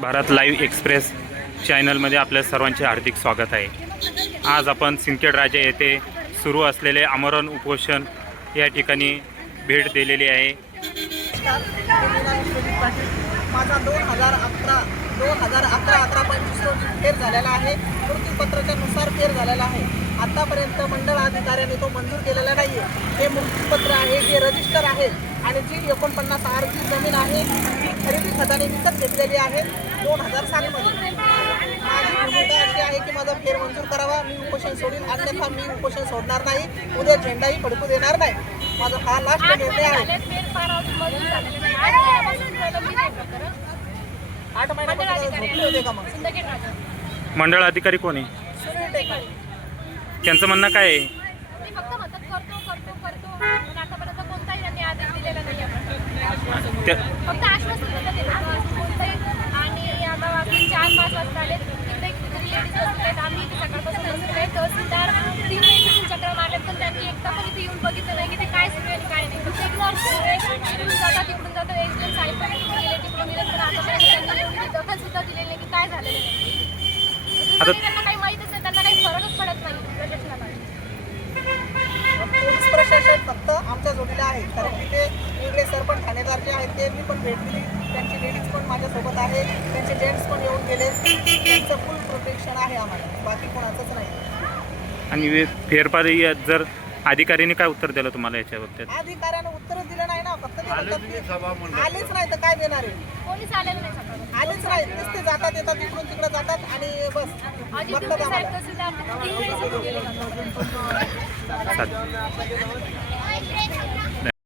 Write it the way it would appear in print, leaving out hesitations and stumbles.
Bharat live express चॅनलमध्ये आपल्या सर्वांचे हार्दिक स्वागत आहे। आज आपण सिंदखेड राजा येथे सुरू असलेले आमरण उपोषण या ठिकाणी भेट दिलेली आहे। माझा 2011-15 रोजी फेर झालेला आहे। मृत्यूपत्राच्या नुसार फेर झालेला आहे। आतापर्यंत मंडळ अधिकाऱ्यांनी तो मंजूर केलेला नाही आहे। हे मृत्यूपत्र आहे, जे रजिस्टर आहे आणि जी 49 आरची जमीन आहे ती खरेदी खताने विकत घेतलेली आहे 2000 सालीमध्ये। माझी भूमिका अशी आहे की माझा फेर मंजूर करावा। मी उपोषण सोडीन, अन्यथा मी उपोषण सोडणार नाही। उद्या झेंडाही फडकू देणार नाही। माझा हा लास्ट निर्णय आहे। 8 महिन्यापासून झोपले होते का मग? मंडळ अधिकारी कोण आहे? सुनील टेकाळे। त्यांचं म्हणणं काय आहे? फक्त मदत करतो पण आतापर्यंत कोणताही त्यांनी आदेश दिलेला नाही आहे। फक्त आश्वासन देतात कोणताही। आणि आता 4-5 वाजता आले तिकडे कितीतरी लेडीज बसलेत, आम्ही सकाळपासून बसलेले। तहसीलदार 3 वेळेस चक्र मारलेत पण त्यांनी एकदा पण इथे येऊन बघितलं नाही की ते काय सुरू आहे काय नाही। फक्त इग्नोर सुरू आहे, इकडून जातात तिकडून जातात। एक जण साहेब गेले तिकडून गेले पण आतापर्यंत त्यांनी एवढी दखल सुद्धा दिलेली नाही की काय झालेलं नाही। त्यांना काही माहीतच नाही, त्यांना काही फरकच पडत नाही प्रशासनाला। पोलीस प्रशासन फक्त आमच्या जोडीला आहे, कारण तिथे वेगळे सरपंच ठाणेदार जे आहेत त्यांनी पण भेट दिली। त्यांची लेडीज पण माझ्यासोबत आहे, त्यांचे जेंट्स पण येऊन गेले। त्यांचं फुल प्रोटेक्शन आहे आम्हाला, बाकी कोणाचंच नाही। आणि फेरपारी जर अधिकाऱ्यांनी काय उत्तर दिलं तुम्हाला याच्या बाबतीत? अधिकाऱ्यानं उत्तरच दिलं नाही ना। फक्त ते आलेच नाही तर काय देणार आहे? कोणीच आलेलं नाही सकाळी, आलेच नाही, नुसते जातात येतात, इकडून तिकडे जातात आणि बस अजित बघतात डोके साहेब आम्हाला। तहसीलदार 3 वेळेस येऊन गेले.